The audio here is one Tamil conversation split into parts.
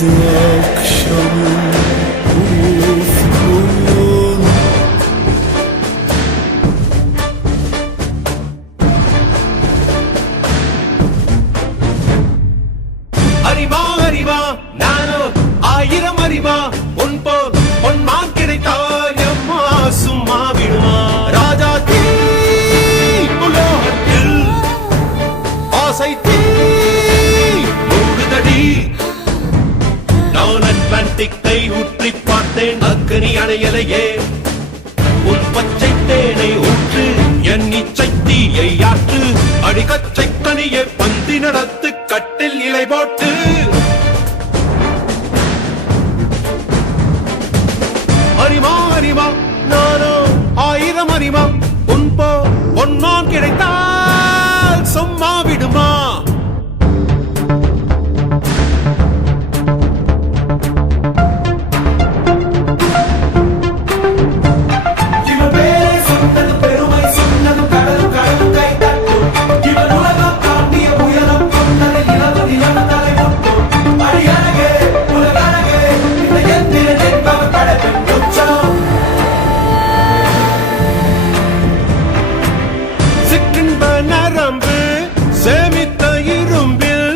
kırmızı akşamın ufkun. அறிவா அறிவா நானோ ஆயிரம் அறிவா உன் போல் பொன்மான் கிடைத்தால் எம்மா சும்மா விடுமா ராஜா தீ உலோகத்தில் ஆசை தீ மூடுதடி நான் அட்லாண்டிக்கை உற்றி பார்த்தேன் அக்கனி அணையலையே உன் பச்சை தேனை ஊற்று என் இச்சை தீயை ஆற்று அடிக்கச்சை கனியை பந்தி நடத்து கட்டில் இலை போட்டு அறிமா அறிமா நானோ ஆயிரம் அறிமா உன் போ பொன்மான் கிடைத்தால் சும்மா விடுமா நரம்பு சேமித்த இரும்பில்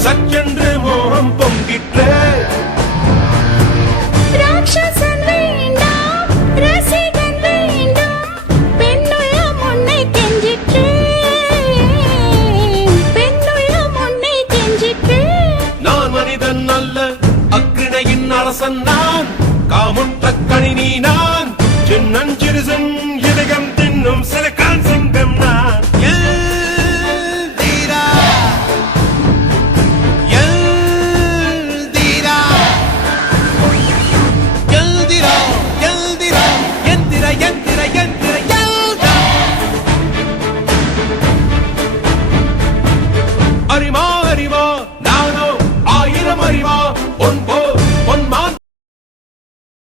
சச்சென்று மோகம் பொங்கிற்றே ராட்சசன் வேண்டாம் ரசிகன் வேண்டும் பெண்ணுள்ளம் உன்னை கெஞ்சிற்றே பெண்ணுள்ளம் உன்னை கெஞ்சிற்றே நான் மனிதன் அல்ல அக்கிணையின் அரசன் நான் காமுற்ற கணினி நான் சின்னஞ்சிறுசன் இதயம் தின்னும் சிலக்கான் சிங்கம் நான் அறிமா அறிவா நானோ ஆயிரம் அறிவா உன் போல்